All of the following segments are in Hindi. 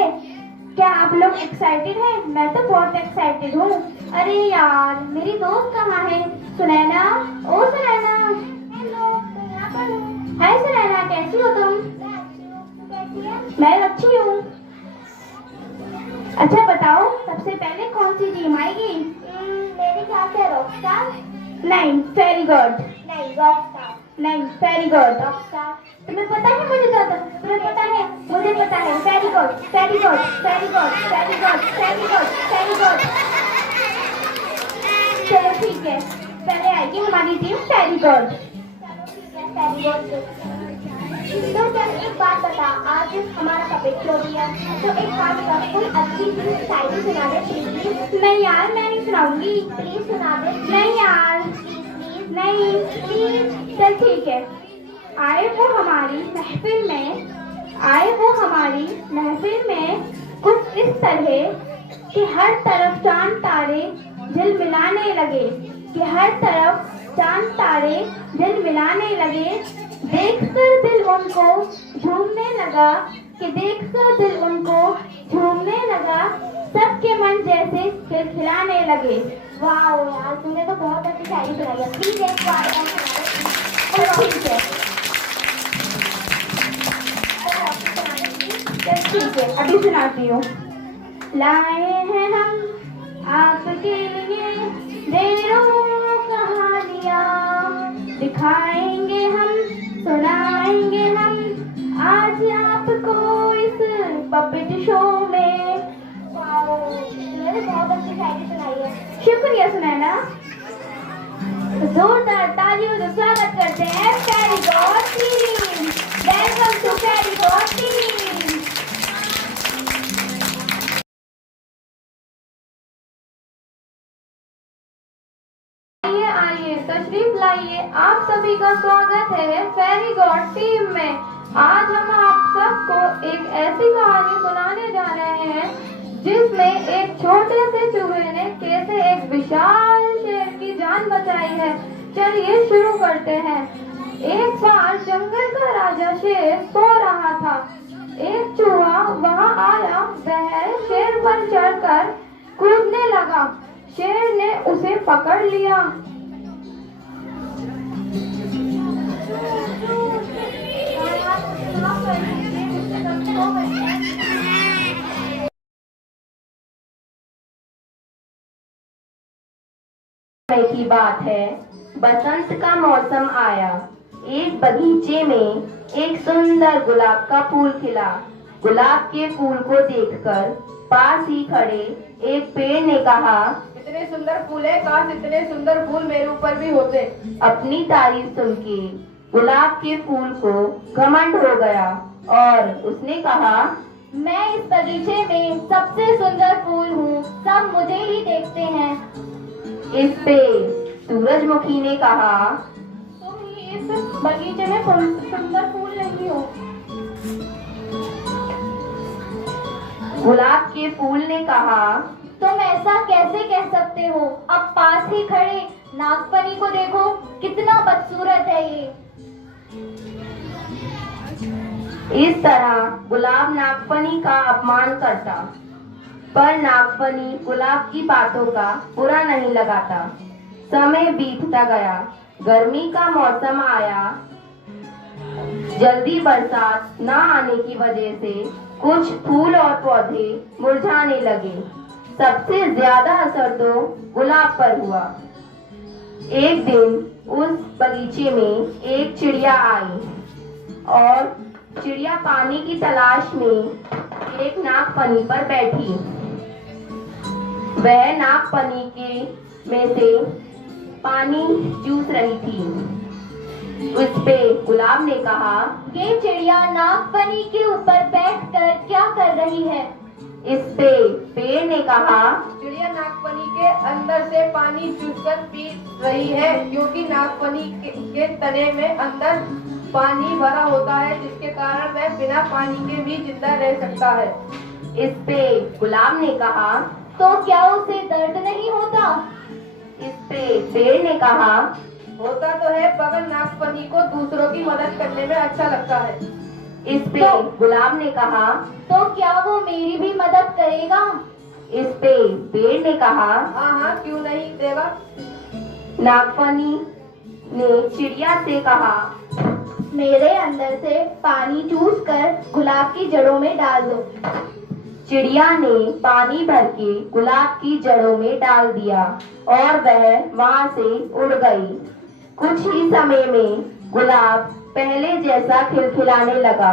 है। क्या आप लोग एक्साइटेड हैं? मैं तो बहुत एक्साइटेड हूँ। अरे यार, मेरी दोस्त कहाँ है? सुनैना, ओ सुनैना। हेलो, मैं यहाँ पर हूँ। हाय सुनैना, कैसी हो तुम? मैं अच्छी हूँ। अच्छा बताओ, सबसे पहले कौन सी टीम आएगी? मेरे ख्याल से रॉकस्टार। नहीं, फेरी गॉड। नहीं, रॉकस्टार। नहीं, फेरी गॉड। रॉकस्टार। तुम्हें पता है मुझे तो तुम्हें पता है, मुझे पता है। फेरी गॉड, फेरी गॉड, फेरी गॉड, फेरी गॉड, फेरी गॉड, फेरी गॉड। चलो ठीक है, पहले आएगी हमारी टीम फेरी गॉड। फेरी गॉड। तो चल एक बात बता, आज हमारा पपेट शो भी है, तो एक काम कर, कोई अच्छी सी शायरी सुना दे प्लीज। नहीं यार, मैं नहीं सुनाऊंगी। प्लीज सुना दे। नहीं यार, प्लीज नहीं, प्लीज। चल ठीक है। आए वो हमारी महफिल में कुछ इस तरह कि हर तरफ चांद तारे झिलमिलाने लगे, देखकर दिल उनको झूमने लगा, सबके मन जैसे खिलखिलाने लगे। वाह यार, तुमने तो बहुत अच्छी शायरी सुनाई है। प्लीज एक बार और सुना दो। ठीक है, ठीक है, अभी सुनाती हूँ। लाए हैं हम आपके लिए ढेरों कहानियाँ, दिखाएंगे हम, सुनाएंगे हम आज आपको इस पपेट शो में। तुमने बहुत अच्छी शायरी सुनाई है। शुक्रिया सुनैना। जोरदार तालियों से स्वागत करते हैं fairy god team. Welcome to fairy god team. आइए तशरीफ लाइए, आप सभी का स्वागत है फेरी गॉड टीम में। आज हम आप सबको एक ऐसी कहानी सुनाने जा रहे हैं जिसमें एक छोटे से चूहे ने कैसे एक विशाल शेर की जान बचाई है। चलिए शुरू करते हैं। एक बार जंगल का राजा शेर सो रहा था। एक चूहा वहां आया, वह शेर पर चढ़कर कूदने लगा। शेर ने उसे पकड़ लिया। की बात है, बसंत का मौसम आया। एक बगीचे में एक सुंदर गुलाब का फूल खिला। गुलाब के फूल को देखकर पास ही खड़े एक पेड़ ने कहा, इतने सुंदर फूल है, काश इतने सुंदर फूल मेरे ऊपर भी होते। अपनी तारीफ सुन के गुलाब के फूल को घमंड हो गया और उसने कहा, मैं इस बगीचे में सबसे सुंदर फूल हूँ, सब मुझे ही देखते हैं। इस पे सूरजमुखी ने कहा, तुम ही इस बगीचे में सुंदर फूल नहीं हो। गुलाब के फूल ने कहा, तुम ऐसा कैसे कह सकते हो? अब पास ही खड़े नागफनी को देखो, कितना बदसूरत है ये। इस तरह गुलाब नागफनी का अपमान करता, पर नागफनी गुलाब की बातों का बुरा नहीं लगाता। समय बीतता गया, गर्मी का मौसम आया। जल्दी बरसात न आने की वजह से कुछ फूल और पौधे मुरझाने लगे। सबसे ज्यादा असर तो गुलाब पर हुआ। एक दिन उस बगीचे में एक चिड़िया आई और चिड़िया पानी की तलाश में एक नागफनी पर बैठी। वह नागफनी के में से पानी चूस रही थी। उस पे गुलाब ने कहा, ये चिड़िया नागफनी के ऊपर बैठकर क्या कर रही है? इस पे पेड़ ने कहा, चिड़िया नागफनी के अंदर से पानी चूसकर पी रही है, क्योंकि नागफनी के तने में अंदर पानी भरा होता है, जिसके कारण वह बिना पानी के भी जिंदा रह सकता है। इस पे गुलाब ने कहा, तो क्या उसे दर्द नहीं होता? इस पे पेड़ ने कहा, होता तो है, मगर नागफनी को दूसरों की मदद करने में अच्छा लगता है। इस पे गुलाब ने कहा। तो क्या वो मेरी भी मदद करेगा? इस पे पेड़ ने कहा। हाँ हाँ, क्यों नहीं देगा। नागफनी ने चिड़िया से कहा, मेरे अंदर से पानी चूस कर गुलाब की जड़ों में डाल दो। चिड़िया ने पानी भर के गुलाब की जड़ों में डाल दिया और वह वहां से उड़ गई। कुछ ही समय में गुलाब पहले जैसा खिलखिलाने लगा।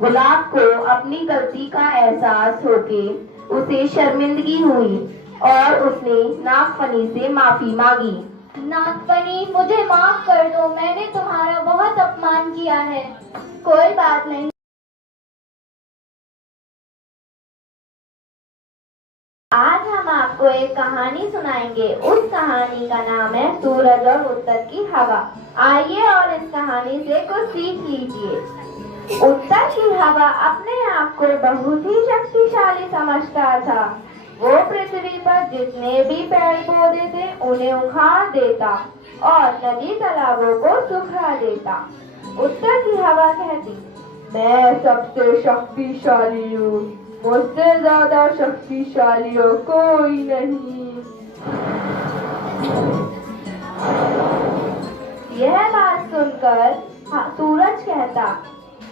गुलाब को अपनी गलती का एहसास होके उसे शर्मिंदगी हुई और उसने नागफनी से माफी मांगी। नागफनी, मुझे माफ कर दो, मैंने तुम्हारा बहुत अपमान किया है। कोई बात नहीं। आज हम आपको एक कहानी सुनाएंगे। उस कहानी का नाम है सूरज और उत्तर की हवा। आइए और इस कहानी से कुछ सीख लीजिए। उत्तर की हवा अपने आप को बहुत ही शक्तिशाली समझता था। वो पृथ्वी पर जितने भी पेड़ पौधे थे उन्हें उखाड़ देता और नदी तालाबों को सुखा देता। उत्तर की हवा कहती, मैं सबसे शक्तिशाली हूँ, मुझसे ज्यादा शक्तिशाली और कोई नहीं। यह बात सुनकर सूरज कहता,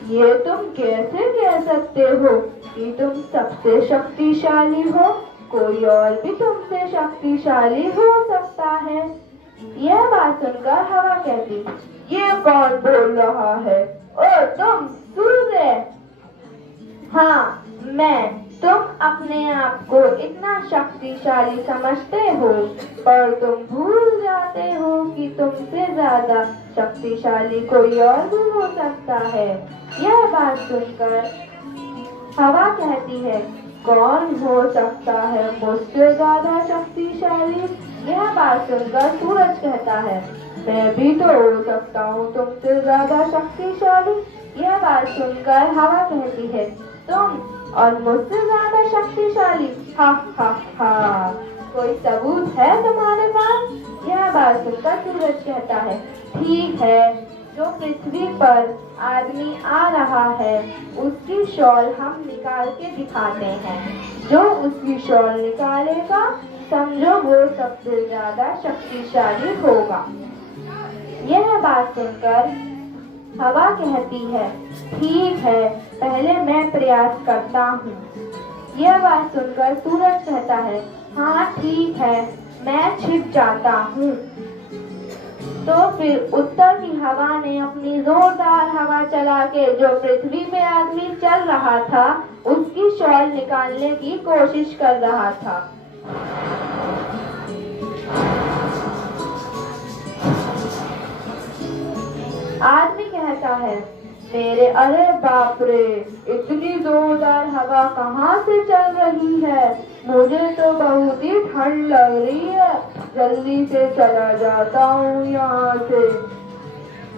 ये तुम कैसे कह सकते हो कि तुम सबसे शक्तिशाली हो? कोई और भी तुमसे शक्तिशाली हो सकता है। यह बात सुनकर हवा कहती, ये कौन बोल रहा है? ओ तुम सूर्य। हाँ मैं। तुम अपने आप को इतना शक्तिशाली समझते हो, पर तुम भूल जाते हो कि तुमसे ज्यादा शक्तिशाली कोई और भी हो सकता है। यह बात सुनकर हवा कहती है, कौन हो सकता है मुझसे ज्यादा शक्तिशाली? यह बात सुनकर सूरज कहता है, मैं भी तो हो सकता हूँ तुमसे ज्यादा शक्तिशाली। यह बात सुनकर हवा कहती है, तुम और मुझसे ज्यादा शक्तिशाली? हा हा हा, कोई सबूत है तुम्हारे पास? यह बात सुनकर सूरज कहता है, ठीक है, जो पृथ्वी पर आदमी आ रहा है उसकी शॉल हम निकाल के दिखाते हैं। जो उसकी शॉल निकालेगा समझो वो सबसे ज्यादा शक्तिशाली होगा। यह बात सुनकर हवा कहती है, ठीक है, पहले मैं प्रयास करता हूँ। यह बात सुनकर सूरज कहता है, हाँ ठीक है, मैं छिप जाता हूँ। तो फिर उत्तर की हवा ने अपनी जोरदार हवा चला के जो पृथ्वी पे आदमी चल रहा था उसकी शॉल निकालने की कोशिश कर रहा था। आदमी कहता है, अरे बाप रे, इतनी जोरदार हवा कहाँ से चल रही है? मुझे तो बहुत ही ठंड लग रही है, जल्दी से चला जाता हूँ यहाँ से।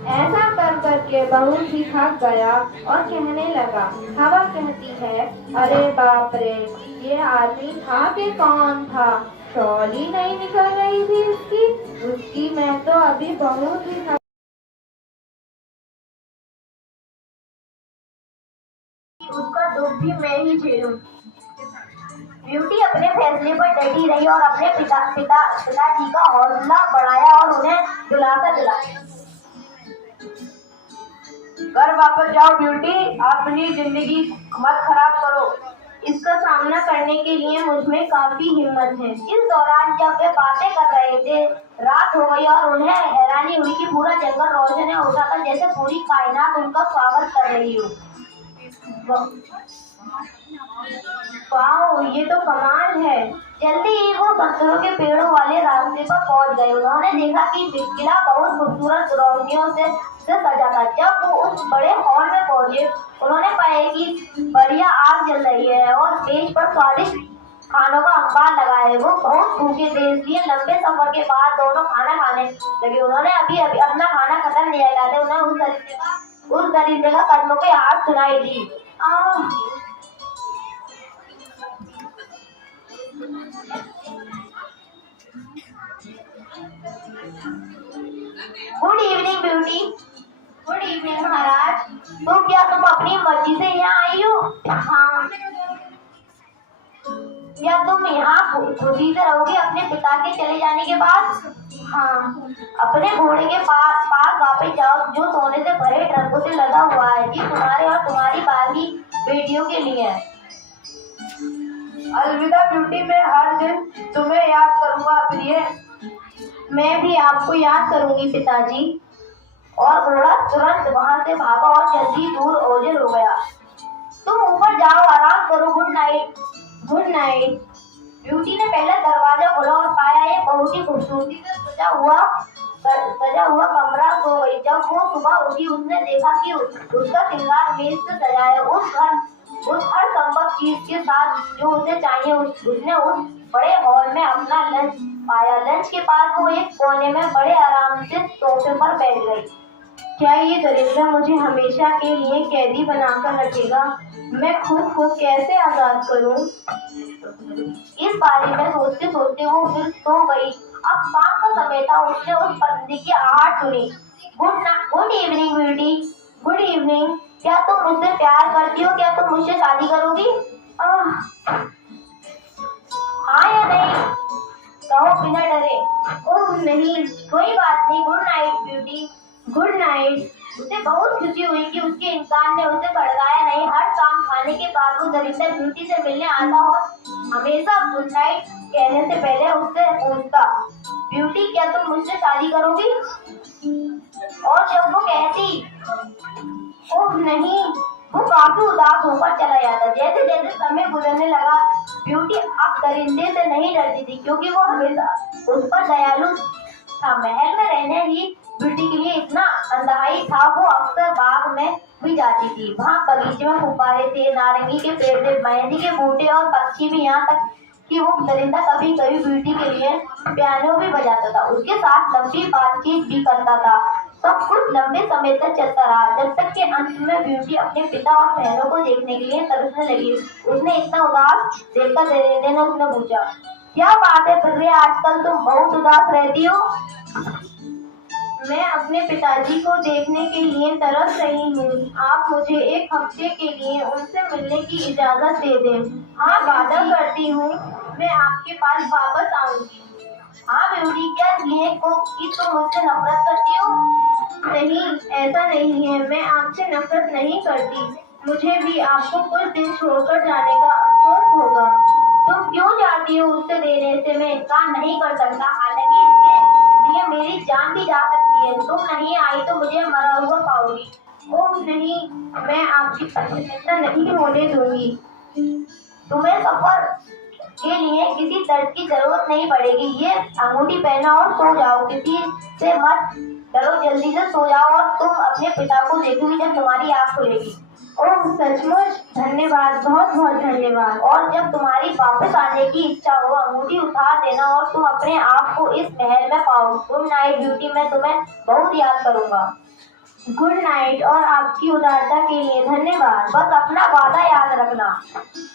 ऐसा कर करके बहुत ही थक गया और कहने लगा। हवा कहती है, अरे बाप रे, ये आदमी था कि कौन था? शॉल ही नहीं निकल रही थी उसकी मैं तो अभी बहुत ही उसका दुख भी मैं ही झेलूं। ब्यूटी अपने फैसले पर डटी रही और अपने पिताजी का हौसला बढ़ाया और उन्हें दिलासा दिलाया। घर वापस जाओ ब्यूटी, अपनी जिंदगी मत खराब करो। इसका सामना करने के लिए मुझमें काफी हिम्मत है। इस दौरान जब वे बातें कर रहे थे, रात हो गई और उन्हें हैरानी हुई कि पूरा जंगल रोशन हो उठा था, जैसे पूरी कायनात उनका स्वागत कर रही हो। वाओ, ये तो कमाल है। जल्दी ही वो पत्थरों के पेड़ों वाले रास्ते पर पहुंच गए। उन्होंने देखा कि किला बहुत खूबसूरत रोशनियों से सजा था। जब वो उस बड़े हॉल में पहुंचे, उन्होंने पाया कि बढ़िया आग जल रही है और मेज पर स्वादिष्ट खानों का अंबार लगा है। वो बहुत भूखे थे, इसलिए लंबे सफर के बाद दोनों खाना खाने लगे। उन्होंने अभी अपना खाना खत्म नहीं किया था, उन्हें उस दरिंदे का कदमों की आवाज सुनाई दी। Good evening beauty. Good evening महाराज। तो क्या तुम अपनी मर्जी से यहाँ आई हो? हाँ। क्या तुम यहाँ खुशी से रहोगी अपने पिता के चले जाने के बाद? हाँ। अपने घोड़े के पास वापस जाओ जो सोने से भरे ट्रकों से लदा हुआ है, जी तुम्हारे और तुम्हारी बाकी बेटियों के लिए। अलविदा ब्यूटी, मैं हर दिन तुम्हें याद करूंगा प्रिय। मैं भी आपको याद करूंगी पिताजी। और घोड़ा तुरंत वहां से भागा और जल्दी दूर ओझल हो गया। तुम ऊपर जाओ, आराम करो, good night. Good night. Beauty ने पहला दरवाजा खोला और पाया एक बहुत ही खूबसूरती से सजा हुआ कमरा सो गई। जब वो सुबह उठी उसने देखा कि उसका श्रृंगार मेज से सजा है, उस हर संभव चीज के साथ जो उसे चाहिए। उसने उस बड़े हॉल में अपना लंच पाया। लंच के बाद वो एक कोने में बड़े आराम से सोफे पर बैठ गई। क्या ये दरिंदा मुझे हमेशा के लिए कैदी बनाकर रखेगा? मैं खुद को कैसे आजाद करूं? इस बारे में सोचते सोचते वो फिर सो गई। अब शाम का समय था। उसने उस परिंदे की आहट सुनी। Good evening beauty. Good evening. क्या तुम मुझसे प्यार करती हो? क्या तुम मुझसे शादी करोगी? हाँ या नहीं? कहो बिना डरे। ओह नहीं, कोई बात नहीं। Good night beauty. Good night. उसे बहुत खुशी हुई कि उसके इंसान ने उसे भड़काया नहीं। हर शाम खाने के बाद वो दरिंदा ब्यूटी से मिलने आता और हमेशा गुड नाइट कहने से पहले उससे पूछता, ब्यूटी क्या तुम मुझसे शादी करोगी? और जब वो कहती ओह नहीं, वो काफी उदास होकर चला जाता। जैसे जैसे समय गुजरने लगा ब्यूटी अब दरिंदे से नहीं डरती थी, क्योंकि वो हमेशा उस पर दयालु था। महल में रहने ही ब्यूटी के लिए इतना अंधाई था। वो अक्सर बाग में भी जाती थी। वहाँ बगीचे में फुब्बारे थे, नारंगी के पेड़ थे, मेहंदी के बूटे और पक्षी भी। यहाँ तक कि वो दरिंदा कभी कभी ब्यूटी के लिए पियानो भी बजाता था, उसके साथ लंबी बातचीत भी करता था। सब कुछ लंबे समय तक चलता रहा, जब तक कि अंत में ब्यूटी अपने पिता और बहनों को देखने के लिए तरसने लगी। उसने इतना उदास देखकर दरिंदे ने उसने पूछा, क्या बात है प्रिय, आजकल तुम बहुत उदास रहती हो? मैं अपने पिताजी को देखने के लिए तरस रही हूँ। आप मुझे एक हफ्ते के लिए उनसे मिलने की इजाजत दे दें। हाँ, वादा करती हूँ मैं आपके पास वापस आऊंगी। हाँ ब्यूटी, क्या इसलिए कि तुम मुझसे नफरत करती हो? नहीं, ऐसा नहीं है। मैं आपसे नफरत नहीं करती। मुझे भी आपको कुछ दिन छोड़कर जाने का अफसोस होगा। तुम क्यों चाहती हो? उससे देने से मैं इनकार नहीं कर सकता। हालांकि इसके लिए मेरी जान भी जा सकती है। तुम नहीं आई तो मुझे मरा हुआ पाओगी। ओह नहीं, मैं आपकी प्रसन्नता नहीं होने दूंगी। तुम्हें सफर के लिए किसी दर्द की जरूरत नहीं पड़ेगी। ये अंगूठी पहना और सो जाओ। किसी से मत डरो, जल्दी से सो जाओ और तुम अपने पिता को देखोगी जब तुम्हारी आँख खुलेगी। ओह सचमुच? धन्यवाद, बहुत बहुत धन्यवाद। और जब तुम्हारी वापस आने की इच्छा हो, अंगूठी उतार देना और तुम अपने आप को इस महल में पाओ। गुड नाइट ब्यूटी, मैं तुम्हें बहुत याद करूंगा। गुड नाइट और आपकी उदारता के लिए धन्यवाद। बस अपना वादा याद रखना।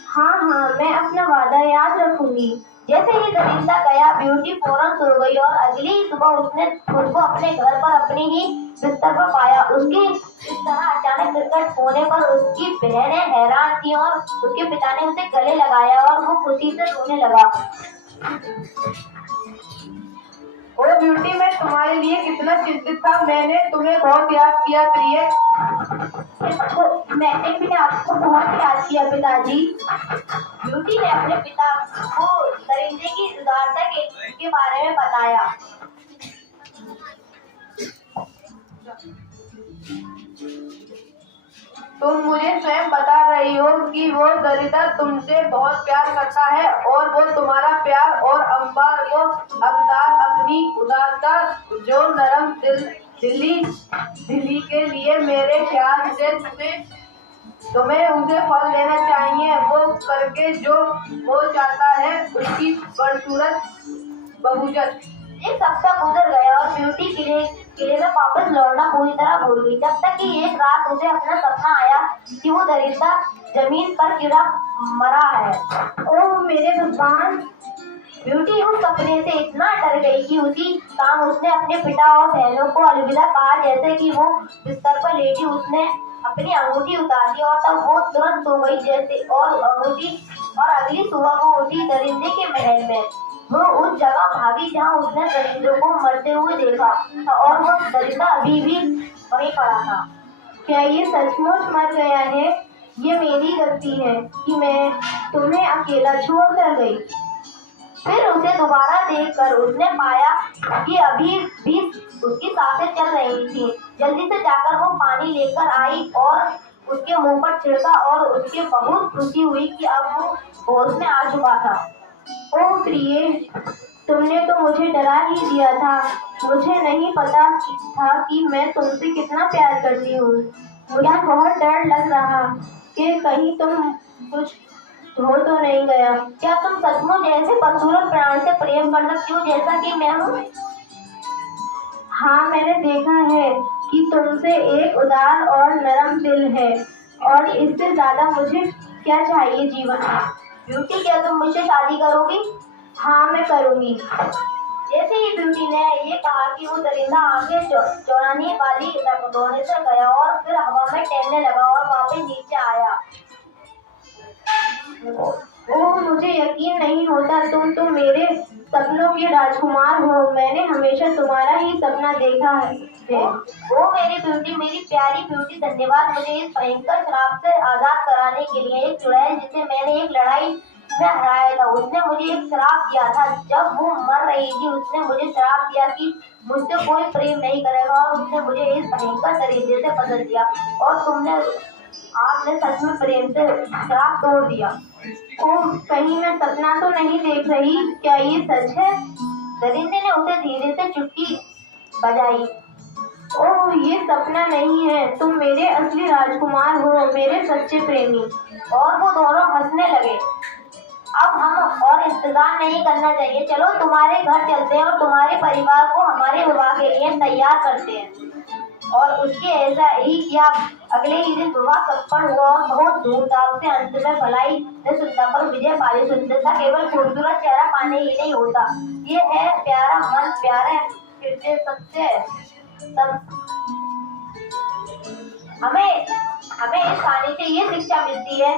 हाँ हाँ, मैं अपना वादा याद रखूंगी। जैसे ही दरिंदा गया ब्यूटी फौरन सो गई और अगली ही सुबह उसने खुद को अपने घर पर अपनी ही बिस्तर पर पाया। उसकी इस तरह अचानक प्रकट होने पर उसकी बहनें हैरान थी और उसके पिता ने उसे गले लगाया और वो खुशी से रोने लगा। ओ ब्यूटी, मैं तुम्हारे लिए कितना चिंतित था। मैंने तुम्हें बहुत याद किया प्रिय। मैंने भी आपको बहुत याद किया पिताजी। ब्यूटी ने अपने पिता को दरिंदे की उदारता के बारे में बताया। तुम मुझे स्वयं बता रही हो कि वो दरिंदा तुमसे बहुत प्यार करता है और वो तुम्हारा प्यार और अंबार को अवतार अपनी उदारता जो नरम दिल्ली के लिए मेरे ख्याल से तुम्हें उसे फल देना चाहिए। वो करके जो वो चाहता है उसकी बदसूरत बहुजत। एक हफ्ता गुजर गया और ब्यूटी किले में वापस लौटना पूरी तरह भूल गई, जब तक कि एक रात उसे अपना सपना आया कि वो दरिंदा जमीन पर गिरा मरा है। ओह मेरे भगवान! ब्यूटी उस सपने से इतना डर गई कि उसी शाम उसने अपने पिता और बहनों को अलविदा कहा। जैसे कि वो बिस्तर पर लेटी उसने अपनी अंगूठी उतारी और तब वो तुरंत सो गई जैसे और अगली सुबह वो उठी दरिंदे के महल में। वो उस जगह भागी जहाँ उसने दरिंदों को मरते हुए देखा और वो दरिंदा अभी भी वहीं पड़ा था। क्या ये सचमुच मर गया है? ये मेरी गलती है कि मैं तुम्हें अकेला छोड़कर गई। फिर उसे दोबारा देखकर उसने पाया कि अभी भी उसकी सांसें चल रही थी। जल्दी से जाकर वो पानी लेकर आई और उसके मुंह पर छिड़का और उसके बहुत खुशी हुई कि अब वो होश में आ चुका था। ओह प्रिय, तुमने तो मुझे डरा ही दिया था। मुझे नहीं पता था कि मैं तुमसे कितना प्यार करती हूँ। मुझे बहुत डर लग रहा कि कहीं तुम कुछ हो तो नहीं गया। क्या तुम सचमुच ऐसे बदसूरत प्राण से प्रेम कर सकती हो जैसा कि मैं हूँ? हाँ, मैंने देखा है कि तुमसे एक उदार और नरम दिल है और इससे ज्यादा मुझे क्या चाहिए जीवन में। ब्यूटी, क्या तुम मुझसे शादी करोगी? हाँ, मैं करूँगी। जैसे ही ब्यूटी ने ये कहा कि वो दरिंदा आगे चौराने वाली रोने से गया और फिर हवा में तैरने लगा और वापस नीचे आया। ओह, मुझे यकीन नहीं होता, तुम मेरे सपनों के राजकुमार हो। मैंने हमेशा तुम्हारा ही सपना देखा है। ओ मेरी ब्यूटी, मेरी प्यारी ब्यूटी, धन्यवाद मुझे इस भयंकर श्राप से आजाद कराने के लिए। एक चुड़ैल जिसे मैंने एक लड़ाई में हराया था, उसने मुझे एक श्राप दिया था। जब वो मर रही थी उसने मुझे श्राप दिया कि मुझसे कोई प्रेम नहीं करेगा और उसने मुझे इस भयंकर तरीके से बदल दिया और आपने सच में प्रेम से श्राप तोड़ दिया। ओह, कहीं मैं सपना तो नहीं देख रही? क्या ये सच है? दरिंदे ने उसे धीरे से चुटकी बजाई। ओह, ये सपना नहीं है, तुम मेरे असली राजकुमार हो, मेरे सच्चे प्रेमी। और वो दोनों हंसने लगे। अब हम और इंतजार नहीं करना चाहिए, चलो तुम्हारे घर चलते हैं और तुम्हारे परिवार को हमारे विवाह के लिए तैयार करते हैं। और उसके ऐसा ही किया। अगले ही दिन विवाह संपन्न हुआ और बहुत धूमधाम से। अंत में भलाई ने सुंदर पर विजय पाली। सुंदरता केवल खूबसूरत चेहरा पाने ही नहीं होता, ये है प्यारा मन, प्यारे किरदार, सबसे सब। हमें इस कहानी से ये शिक्षा मिलती है,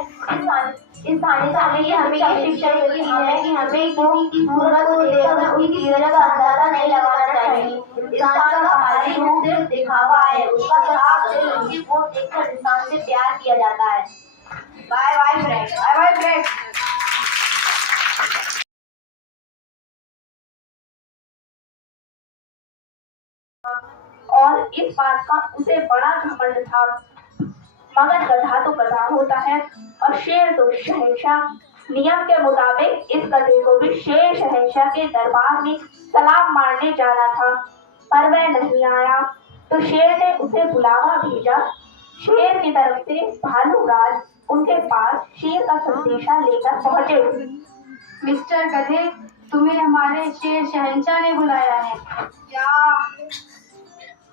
इस कहानी से हमें ये शिक्षा मिलती है कि हमें किसी की सूरत को देखकर उसकी सीरत का अंदाजा नहीं लगाना चाहिए। इंसान का बाहरी रूप सिर्फ दिखावा है, उसका स्वभाव दिल उसकी को देखकर इंसान से प्यार किया जाता है। Bye bye friend, bye bye friend. और इस बात का उसे बड़ा घमंड था, मगर गधा तो गधा होता है और शेर तो शहंशाह। नियम के मुताबिक इस गधे को भी शेर शहंशाह के दरबार में सलाम मारने जाना था, पर वह नहीं आया तो शेर ने उसे बुलावा भेजा। शेर की तरफ से भालूराज उनके पास शेर का संदेशा लेकर पहुंचे। मिस्टर गधे, तुम्हें हमारे शेर शहंशाह ने बुलाया है। क्या?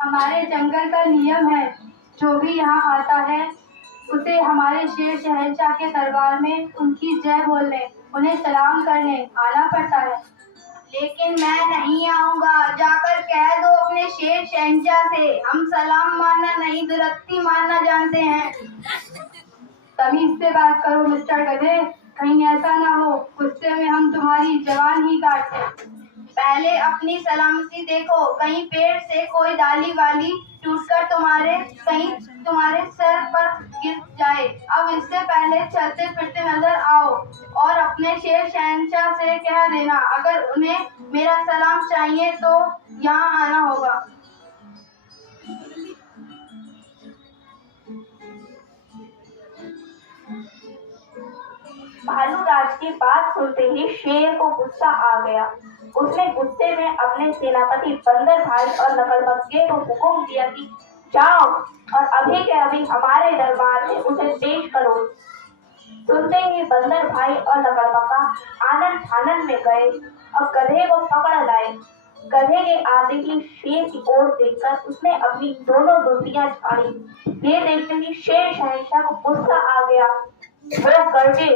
हमारे जंगल का नियम है, जो भी यहाँ आता है उसे हमारे शेर शहंशाह के दरबार में उनकी जय बोलने, उन्हें सलाम करने आना पड़ता है। लेकिन मैं नहीं आऊंगा। जाकर कह दो अपने शेर शहंशाह से, हम सलाम मारना नहीं दुरुस्ती मारना जानते हैं। तमीज से बात करो मिस्टर गधे, कहीं ऐसा ना हो गुस्से में हम तुम्हारी जबान ही काट दें। पहले अपनी सलामती देखो, कहीं पेड़ से कोई डाली वाली टूटकर तुम्हारे सर पर गिर जाए। अब इससे पहले चलते फिरते नजर आओ और अपने शेर शहंशाह से कह देना, अगर उन्हें मेरा सलाम चाहिए तो यहाँ आना होगा। भालूराज की बात सुनते ही शेर को गुस्सा आ गया। उसने गुस्से में अपने सेनापति बंदर भाई और नकलबग्गे को हुक्म दिया कि जाओ और अभी के अभी हमारे दरबार में उसे पेश करो। सुनते ही बंदर भाई और नकलबग्गा आनंद फानंद में गए और गधे को पकड़ लाए। गधे के आते ही शेर की ओर देखकर उसने अपनी दोनों दुर्तियां झाड़ी। ये देखते ही शेर शहंशाह को गुस्सा आ गया। वो गरजे,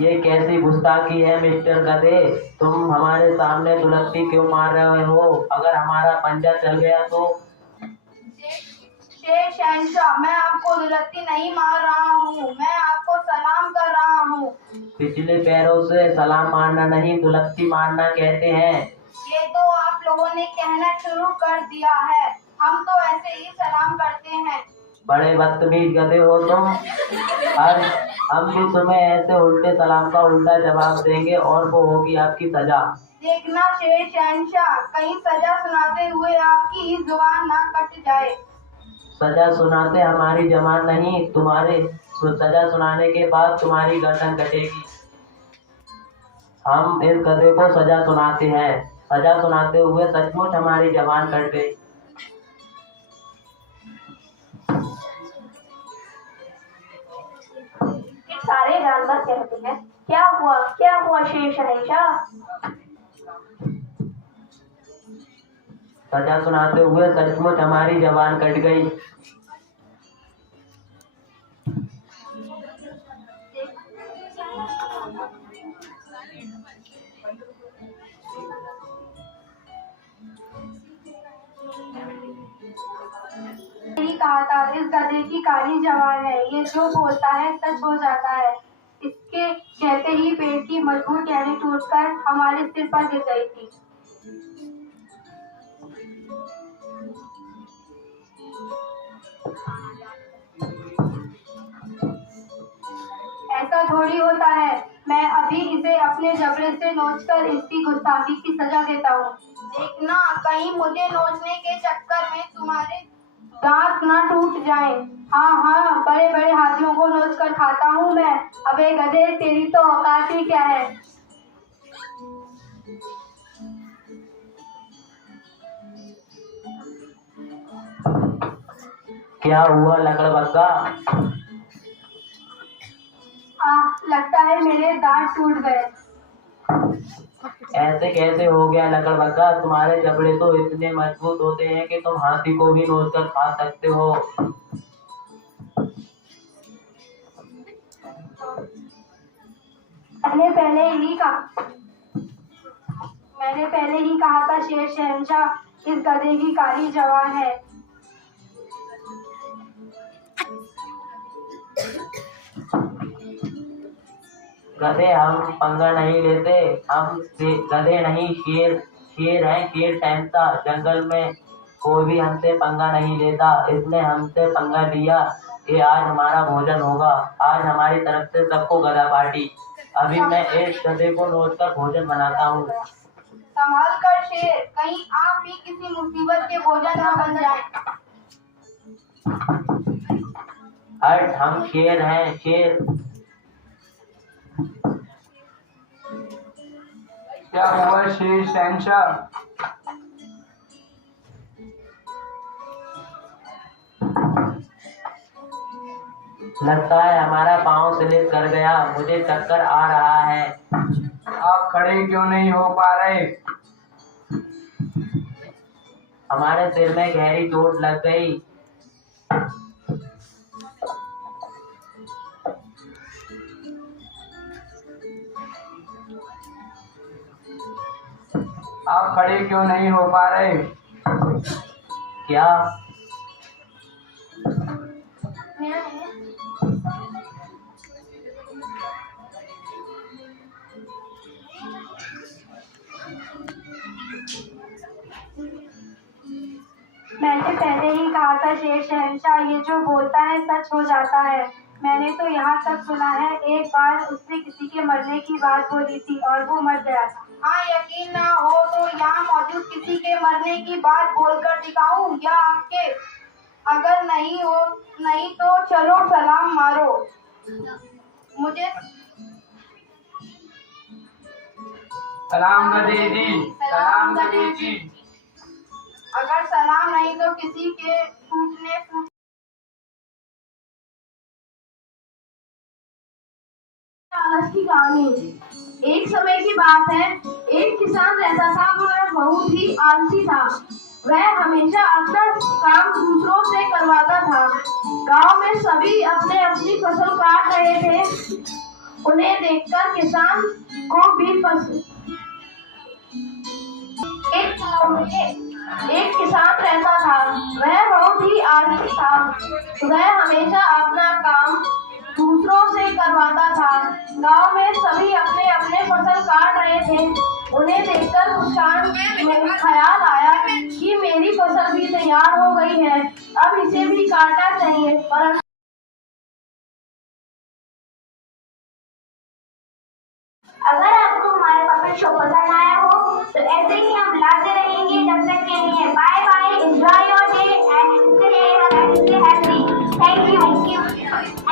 ये कैसी गुस्ताखी है मिस्टर गधे, तुम हमारे सामने दुलत्ती क्यों मार रहे हो? अगर हमारा पंजा चल गया तो? शेर शहंशाह, मैं आपको दुलत्ती नहीं मार रहा हूँ, मैं आपको सलाम कर रहा हूँ। पिछले पैरों से सलाम मारना नहीं, दुलत्ती मारना कहते हैं। ये तो आप लोगों ने कहना शुरू कर दिया है, हम तो ऐसे ही सलाम करते हैं। बड़े बदतमीज गधे हो तुम। आज हम भी तुम्हें ऐसे उल्टे सलाम का उल्टा जवाब देंगे और वो होगी आपकी सजा। देखना शेर शहंशाह, कहीं सजा सुनाते हुए आपकी जुबान ना कट जाए। सजा सुनाते हमारी जबान नहीं, तुम्हारे सजा सुनाने के बाद तुम्हारी गर्दन कटेगी। हम इस गधे को सजा सुनाते हैं। सजा सुनाते हुए सचमुच हमारी जबान कट गई। सारे जानवर कहते हैं, क्या हुआ शेर शहंशाह? सजा सुनाते हुए सचमुच हमारी जबान कट गई। यही कहा था, इस गधे की काली जबान है, ये जो बोलता है सच हो जाता है। इसके कहते ही पेड़ की मजबूत टहनी टूटकर हमारे सिर पर गिर गई थी। ऐसा थोड़ी होता है, मैं अभी इसे अपने जबड़े से नोचकर इसकी गुस्ताखी की सजा देता हूँ। देखना कहीं मुझे नोचने के चक्कर में तुम्हारे दांत ना टूट जाएं। हाँ, बड़े बड़े हाथियों को नोच कर खाता हूँ मैं। अबे गधे, तेरी तो औकात ही क्या है? क्या हुआ लकड़बग्गा? लगता है मेरे दांत टूट गए। ऐसे कैसे हो गया लकड़बग्गा? तुम्हारे जबड़े तो इतने मजबूत होते हैं कि तुम हाथी को भी नोच कर खा सकते हो। मैंने पहले ही कहा था शेर शहंशाह, इस गधे की काली जबान है। गधे, हम पंगा नहीं लेते। हम गधे नहीं, शेर हैं, शेर शहंशाह। जंगल में कोई भी हमसे पंगा नहीं लेता। इसने हमसे पंगा लिया। ये आज हमारा भोजन होगा। आज हमारी तरफ से सबको गधा पार्टी। अभी मैं एक गधे को नोच कर भोजन बनाता हूँ। संभाल कर शेर, कहीं आप भी किसी मुसीबत के भोजन न बन जाएं। हट, हम शेर हैं, शेर। क्या हुआ शेर शहंशाह? लगता है हमारा पाँव स्लिप कर गया। मुझे चक्कर आ रहा है। आप खड़े क्यों नहीं हो पा रहे? हमारे सिर में गहरी चोट लग गई। आप खड़े क्यों नहीं हो पा रहे? क्या? मैंने पहले ही कहा था शेर शहंशाह, ये जो बोलता है सच हो जाता है। मैंने तो यहाँ तक सुना है, एक बार उसने किसी के मरने की बात बोली थी और वो मर गया था। हाँ, यकीन ना हो तो यहाँ मौजूद किसी के मरने की बात बोलकर दिखाऊं या आपके? अगर नहीं तो चलो सलाम मारो मुझे। सलाम गधे जी, सलाम गधे जी। अगर सलाम नहीं तो किसी के टूटने की कहानी। एक समय की बात है, एक किसान रहता था, वह बहुत ही आलसी था। वह हमेशा अपना काम दूसरों से करवाता था। गांव में सभी अपनी फसल काट रहे थे। उन्हें देखकर किसान को भी एक किसान रहता था। वह बहुत ही आलसी था। वह हमेशा अपना काम दूसरों से करवाता था। गांव में सभी अपने अपने फसल काट रहे थे। उन्हें देखकर किसान में ख्याल आया कि मेरी फसल भी तैयार हो गई है, अब इसे भी काटना चाहिए। परंतु अगर आपको हमारा पपेट शो पसंद आया हो तो ऐसे ही हम लाते रहेंगे। जब तक के लिए bye bye, enjoy your day and stay happy. Thank you.